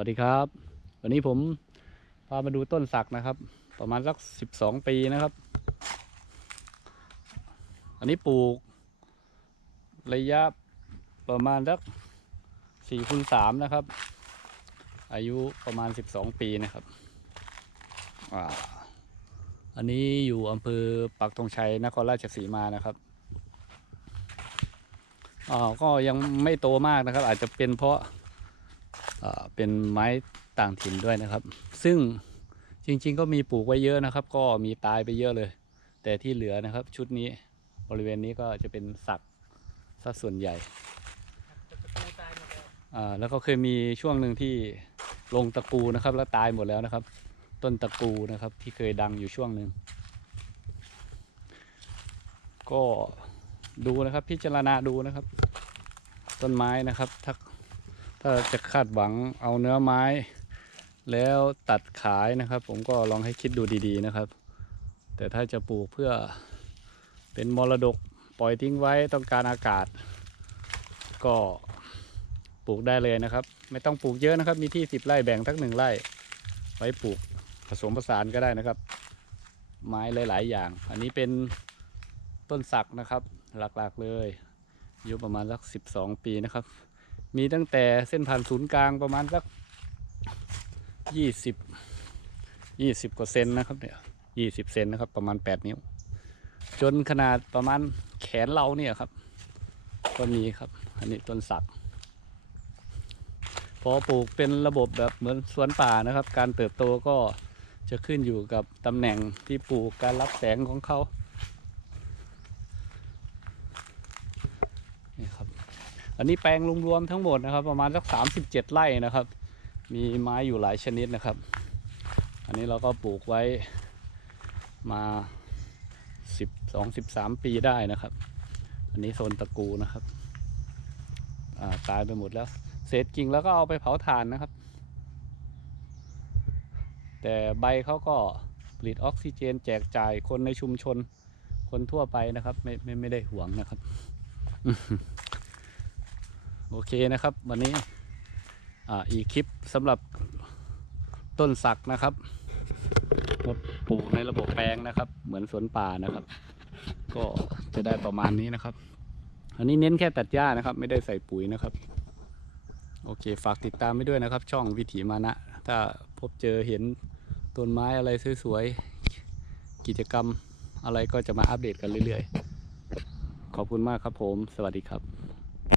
วัสดีครับ วันนี้ผมพามาดูต้นสักนะครับ ประมาณสักสิบสองปีนะครับ อันนี้ปลูก ระยะประมาณสักสี่คูณสามนะครับ อายุประมาณสิบสองปีนะครับอันนี้อยู่อำเภอปักธงชัยนครราชสีมานะครับอ่าก็ยังไม่โตมากนะครับ อาจจะเป็นเพราะ เป็นไม้ต่างถิ่นด้วยนะครับ ซึ่งจริงๆ ก็มีปลูกไว้เยอะนะครับ ก็มีตายไปเยอะเลย แต่ที่เหลือนะครับ ชุดนี้บริเวณนี้ก็จะเป็นสักซะส่วนใหญ่แล้วก็เคยมีช่วงหนึ่งที่ลงตะกูนะครับ แล้วตายหมดแล้วนะครับ ต้นตะกูนะครับที่เคยดังอยู่ช่วงหนึ่งก็ดูนะครับพิจารณาดูนะครับ ต้นไม้นะครับถ้า ถ้าจะคาดหวังเอาเนื้อไม้ แล้วตัดขายนะครับ ผมก็ลองให้คิดดูดีๆนะครับ แต่ถ้าจะปลูกเพื่อเป็นมรดกปล่อยทิ้งไว้ต้องการอากาศ ก็ปลูกได้เลยนะครับ ไม่ต้องปลูกเยอะนะครับ มีที่สิบไร่แบ่งทั้งหนึ่งไร่ ไว้ปลูกผสมผสานก็ได้นะครับ ไม้หลาย ๆ อย่าง อันนี้เป็นต้นสักนะครับ หลัก ๆ เลยอายุประมาณสักสิบสองปีนะครับ มีตั้งแต่เส้นผ่านศูนย์กลางประมาณสักยี่สิบยี่สิบกว่าเซนนะครับเนี่ยยี่สิบเซนนะครับ ประมาณแปดนิ้ว จนขนาดประมาณแขนเราเนี่ยครับก็มีครับ อันนี้ต้นสักพอปลูกเป็นระบบแบบเหมือนสวนป่านะครับ การเติบโตก็จะขึ้นอยู่กับตำแหน่งที่ปลูกการรับแสงของเขานี่ครับ อันนี้แปลงรวมๆทั้งหมดนะครับ ประมาณสักสามสิบเจ็ดไร่นะครับ มีไม้อยู่หลายชนิดนะครับ อันนี้เราก็ปลูกไว้มาสิบสองสิบสามปีได้นะครับ อันนี้โซนตะกูนะครับาตายไปหมดแล้ว เศษกิ่งแล้วก็เอาไปเผาถ่านนะครับ แต่ใบเขาก็ผลิตออกซิเจน แจกจ่ายคนในชุมชนคนทั่วไปนะครับ ไม่ไม่ไม่ได้หวงนะครับ โอเคนะครับ วันนี้อ่าอีกคลิปสำหรับต้นสักนะครับมาปลูกในระบบแปลงนะครับ เหมือนสวนป่านะครับ ก็จะได้ประมาณนี้นะครับ อันนี้เน้นแค่ตัดหญ้านะครับ ไม่ได้ใส่ปุ๋ยนะครับ โอเค ฝากติดตามไปด้วยนะครับ ช่องวิถีมานะ ถ้าพบเจอเห็นต้นไม้อะไรสวยๆกิจกรรมอะไรก็จะมาอัปเดตกันเรื่อยๆ ขอบคุณมากครับผม สวัสดีครับ